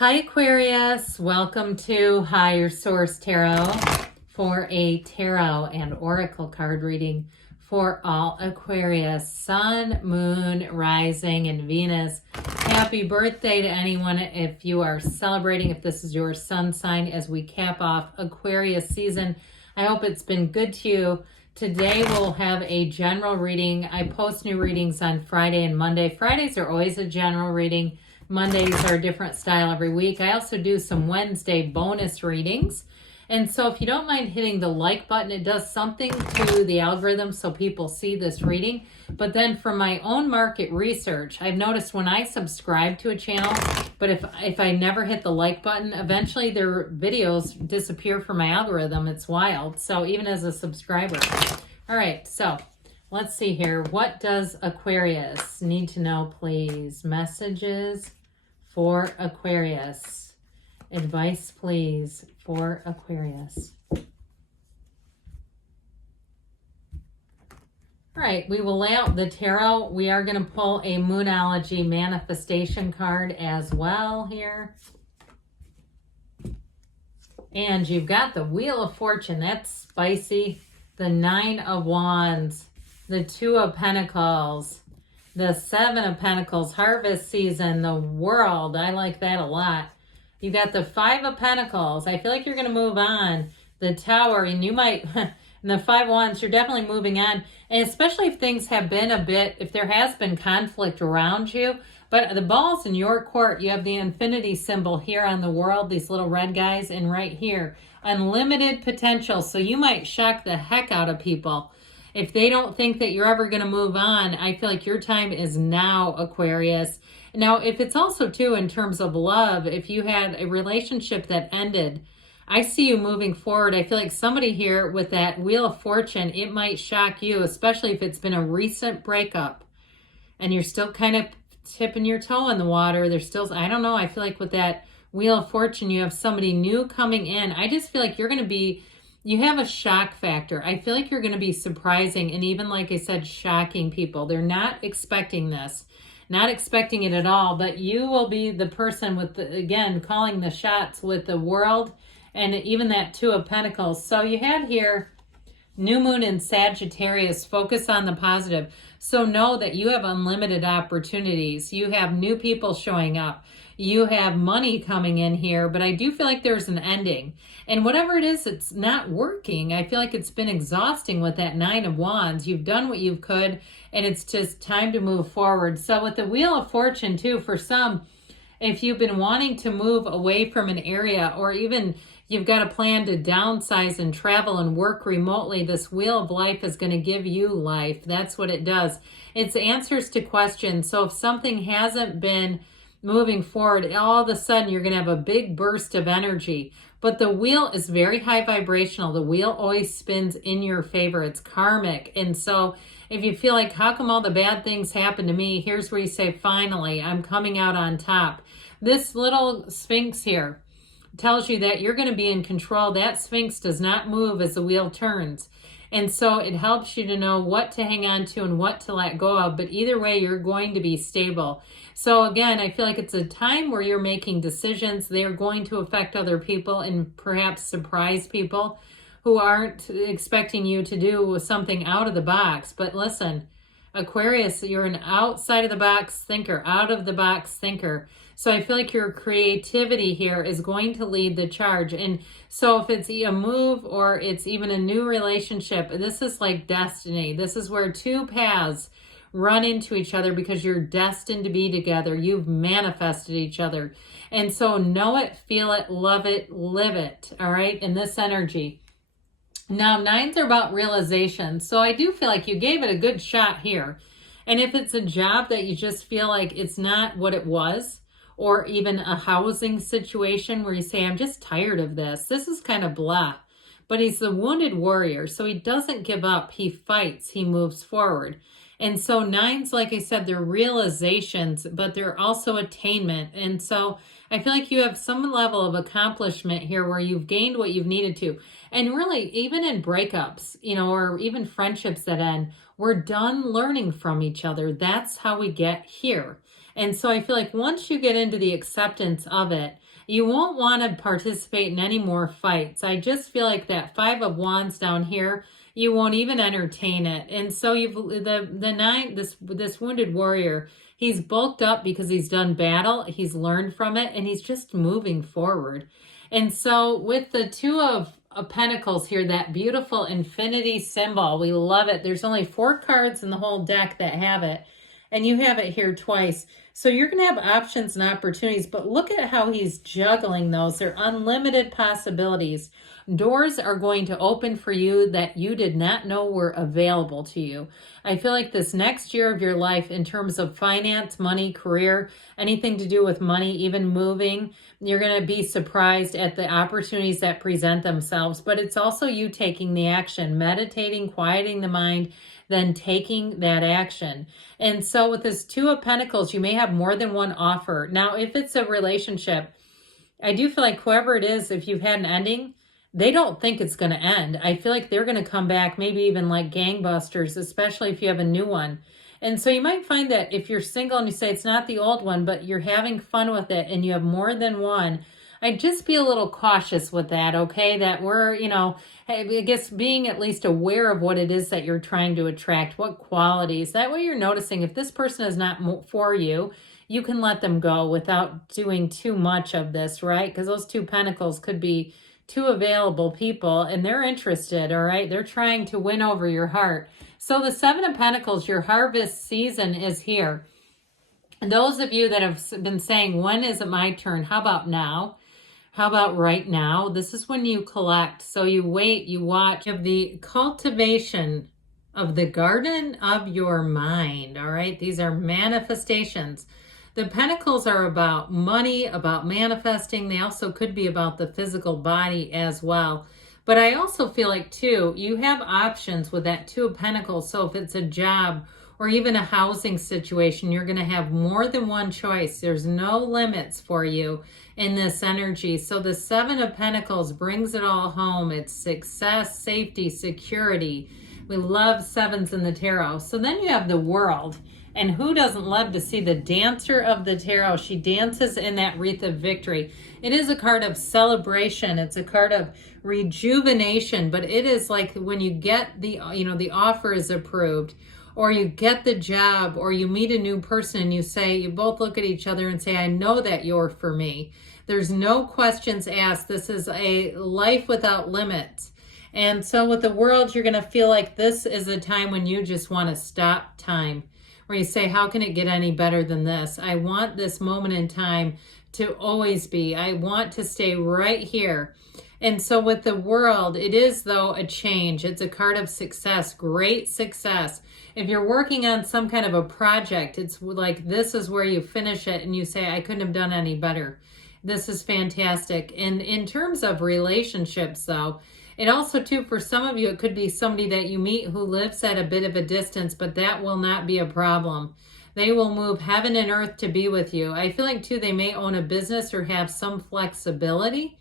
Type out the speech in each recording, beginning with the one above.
Hi Aquarius, welcome to Higher Source Tarot for a tarot and oracle card reading for all Aquarius, Sun, Moon, Rising, and Venus. Happy birthday to anyone if you are celebrating, if this is your sun sign, as we cap off Aquarius season. I hope it's been good to you. Today we'll have a general reading. I post new readings on Friday and Monday. Fridays are always a general reading. Mondays are a different style every week. I also do some Wednesday bonus readings. And so if you don't mind hitting the like button, it does something to the algorithm so people see this reading. But then for my own market research, I've noticed when I subscribe to a channel, but if I never hit the like button, eventually their videos disappear from my algorithm. It's wild. So even as a subscriber. All right, so let's see here. What does Aquarius need to know, please? Messages for Aquarius. Advice, please, for Aquarius. All right, we will lay out the tarot. We are going to pull a Moonology manifestation card as well here. And you've got the Wheel of Fortune. That's spicy. The Nine of Wands. The Two of Pentacles. The Seven of Pentacles, harvest season, the World. I like that a lot. You got the Five of Pentacles. I feel like you're going to move on. The Tower, and you might, and the Five of Wands, you're definitely moving on. And especially if things have been a bit, if there has been conflict around you. But the ball's in your court. You have the infinity symbol here on the World, these little red guys, and right here, unlimited potential. So you might shock the heck out of people. If they don't think that you're ever going to move on, I feel like your time is now, Aquarius. Now, if it's also, too, in terms of love, if you had a relationship that ended, I see you moving forward. I feel like somebody here with that Wheel of Fortune, it might shock you, especially if it's been a recent breakup and you're still kind of tipping your toe in the water. There's still, I don't know, I feel like with that Wheel of Fortune, you have somebody new coming in. I just feel like you're going to be, you have a shock factor. I feel like you're going to be surprising and even, like I said, shocking people. They're not expecting this, not expecting it at all, but you will be the person with, the, again, calling the shots with the World and even that Two of Pentacles. So you had here New Moon in Sagittarius, focus on the positive. So know that you have unlimited opportunities. You have new people showing up. You have money coming in here, but I do feel like there's an ending. And whatever it is, it's not working. I feel like it's been exhausting with that Nine of Wands. You've done what you could, and it's just time to move forward. So with the Wheel of Fortune, too, for some, if you've been wanting to move away from an area, or even you've got a plan to downsize and travel and work remotely, this Wheel of Life is going to give you life. That's what it does. It's answers to questions. So if something hasn't been moving forward, all of a sudden you're going to have a big burst of energy. But the wheel is very high vibrational. The wheel always spins in your favor. It's karmic. And so if you feel like, how come all the bad things happen to me? Here's where you say, finally, I'm coming out on top. This little Sphinx here tells you that you're going to be in control. That Sphinx does not move as the wheel turns. And so it helps you to know what to hang on to and what to let go of. But either way, you're going to be stable. So again, I feel like it's a time where you're making decisions. They're going to affect other people and perhaps surprise people who aren't expecting you to do something out of the box. But listen, Aquarius, you're an outside of the box thinker, out of the box thinker. So I feel like your creativity here is going to lead the charge. And so if it's a move or it's even a new relationship, this is like destiny. This is where two paths run into each other because you're destined to be together. You've manifested each other. And so know it, feel it, love it, live it, all right, in this energy. Now, nines are about realization. So I do feel like you gave it a good shot here. And if it's a job that you just feel like it's not what it was, or even a housing situation where you say, I'm just tired of this. This is kind of blah. But he's the wounded warrior, so he doesn't give up. He fights. He moves forward. And so nines, like I said, they're realizations, but they're also attainment. And so I feel like you have some level of accomplishment here where you've gained what you've needed to. And really, even in breakups, you know, or even friendships that end, we're done learning from each other. That's how we get here. And so I feel like once you get into the acceptance of it, you won't want to participate in any more fights. I just feel like that Five of Wands down here, you won't even entertain it. And so you've the nine, this wounded warrior, he's bulked up because he's done battle, he's learned from it, and he's just moving forward. And so with the Two of Pentacles here, that beautiful infinity symbol, we love it. There's only 4 cards in the whole deck that have it, and you have it here twice. So you're going to have options and opportunities, but look at how he's juggling those. They're unlimited possibilities. Doors are going to open for you that you did not know were available to you. I feel like this next year of your life, in terms of finance, money, career, anything to do with money, even moving, you're going to be surprised at the opportunities that present themselves. But it's also you taking the action, meditating, quieting the mind, then taking that action. And so with this Two of Pentacles, you may have more than one offer. Now, if it's a relationship, I do feel like whoever it is, if you've had an ending, they don't think it's going to end. I feel like they're going to come back, maybe even like gangbusters, especially if you have a new one. And so you might find that if you're single and you say it's not the old one, but you're having fun with it and you have more than one, I'd just be a little cautious with that, okay? That we're, I guess being at least aware of what it is that you're trying to attract, what qualities. That way you're noticing if this person is not for you, you can let them go without doing too much of this, right? Because those Two Pentacles could be 2 available people and they're interested, all right? They're trying to win over your heart. So the Seven of Pentacles, your harvest season is here. And those of you that have been saying, when is it my turn? How about now? How about right now? This is when you collect. So you wait, you watch. You have the cultivation of the garden of your mind, all right? These are manifestations. The Pentacles are about money, about manifesting. They also could be about the physical body as well. But I also feel like, too, you have options with that Two of Pentacles. So if it's a job or even a housing situation, you're going to have more than one choice. There's no limits for you in this energy. So the Seven of Pentacles brings it all home. It's success, safety, security. We love sevens in the tarot. So then you have the World. And who doesn't love to see the Dancer of the Tarot? She dances in that wreath of victory. It is a card of celebration. It's a card of rejuvenation, but it is like when you get the offer is approved, or you get the job, or you meet a new person and you both look at each other and say, I know that you're for me. There's no questions asked. This is a life without limits. And so with the World, you're going to feel like this is a time when you just want to stop time, where you say, how can it get any better than this? I want this moment in time to always be. I want to stay right here. And so with the World, it is, though, a change. It's a card of success, great success. If you're working on some kind of a project, it's like this is where you finish it and you say, I couldn't have done any better. This is fantastic. And in terms of relationships, though, it also, too, for some of you, it could be somebody that you meet who lives at a bit of a distance, but that will not be a problem. They will move heaven and earth to be with you. I feel like, too, they may own a business or have some flexibility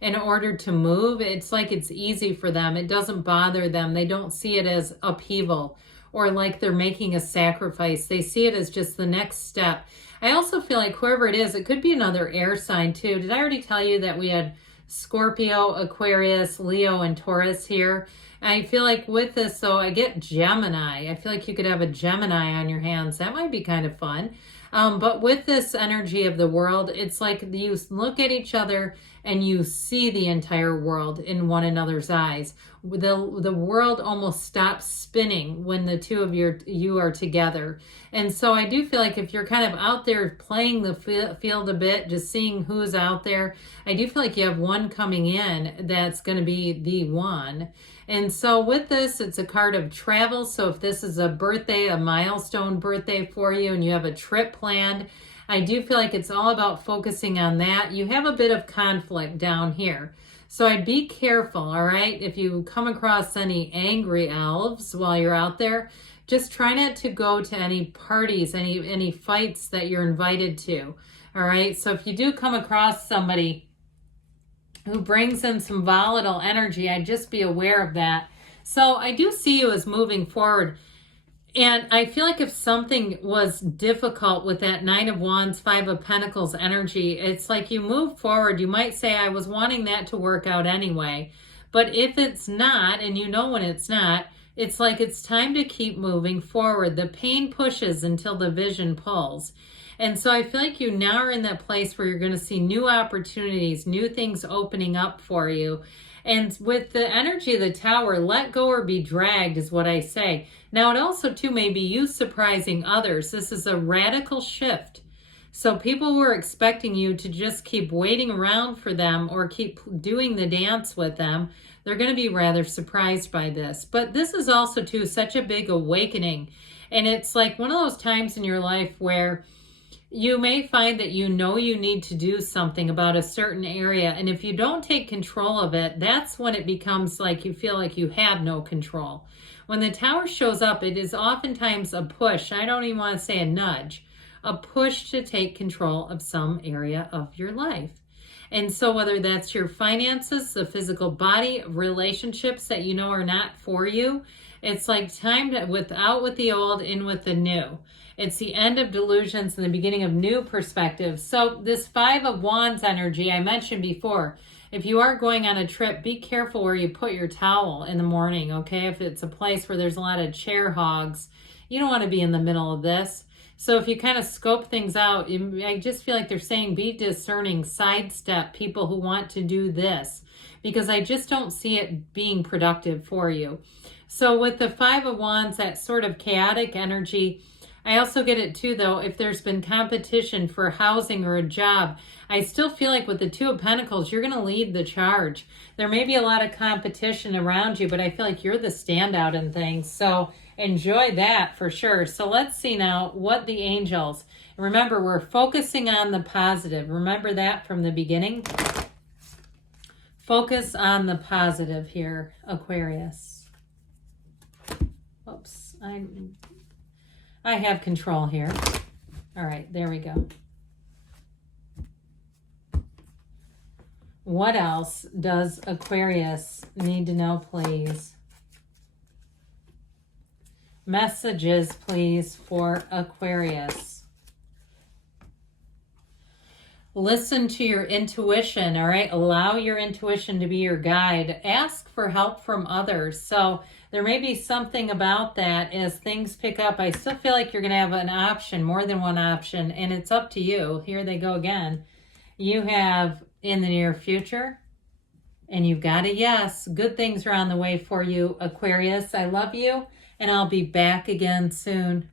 in order to move. It's like it's easy for them. It doesn't bother them. They don't see it as upheaval or like they're making a sacrifice. They see it as just the next step. I also feel like whoever it is, it could be another air sign, too. Did I already tell you that we had Scorpio, Aquarius, Leo, and Taurus here? I feel like with this, though, I get Gemini. I feel like you could have a Gemini on your hands. That might be kind of fun. But with this energy of the World, it's like you look at each other and you see the entire world in one another's eyes. The world almost stops spinning when the two of you are together. And so I do feel like if you're kind of out there playing the field a bit, just seeing who's out there, I do feel like you have one coming in that's going to be the one. And so with this, it's a card of travel. So if this is a birthday, a milestone birthday for you, and you have a trip planned, I do feel like it's all about focusing on that. You have a bit of conflict down here. So I'd be careful, all right? If you come across any angry elves while you're out there, just try not to go to any parties, any fights that you're invited to, all right? So if you do come across somebody who brings in some volatile energy, I'd just be aware of that. So I do see you as moving forward. And I feel like if something was difficult with that Nine of Wands, Five of Pentacles energy, it's like you move forward. You might say, I was wanting that to work out anyway. But if it's not, and you know when it's not, it's like it's time to keep moving forward. The pain pushes until the vision pulls. And so I feel like you now are in that place where you're going to see new opportunities, new things opening up for you. And with the energy of the Tower, let go or be dragged is what I say. Now, it also, too, may be you surprising others. This is a radical shift. So people were expecting you to just keep waiting around for them or keep doing the dance with them. They're going to be rather surprised by this. But this is also, too, such a big awakening. And it's like one of those times in your life where you may find that you know you need to do something about a certain area. And if you don't take control of it, that's when it becomes like you feel like you have no control. When the Tower shows up, it is oftentimes a push. I don't even want to say a nudge. A push to take control of some area of your life. And so whether that's your finances, the physical body, relationships that you know are not for you, it's like time to out with the old, in with the new. It's the end of delusions and the beginning of new perspectives. So this Five of Wands energy I mentioned before, if you are going on a trip, be careful where you put your towel in the morning, okay? If it's a place where there's a lot of chair hogs, you don't want to be in the middle of this. So if you kind of scope things out, I just feel like they're saying be discerning, sidestep people who want to do this, because I just don't see it being productive for you. So with the Five of Wands, that sort of chaotic energy, I also get it too, though, if there's been competition for housing or a job, I still feel like with the Two of Pentacles, you're going to lead the charge. There may be a lot of competition around you, but I feel like you're the standout in things. So enjoy that for sure. So let's see now what the angels, remember, we're focusing on the positive. Remember that from the beginning. Focus on the positive here, Aquarius. Oops, I have control here. All right, there we go. What else does Aquarius need to know, please? Messages, please, for Aquarius. Listen to your intuition, all right? Allow your intuition to be your guide. Ask for help from others. So there may be something about that as things pick up. I still feel like you're going to have an option, more than one option, and it's up to you. Here they go again. You have in the near future, and you've got a yes. Good things are on the way for you, Aquarius. I love you, and I'll be back again soon.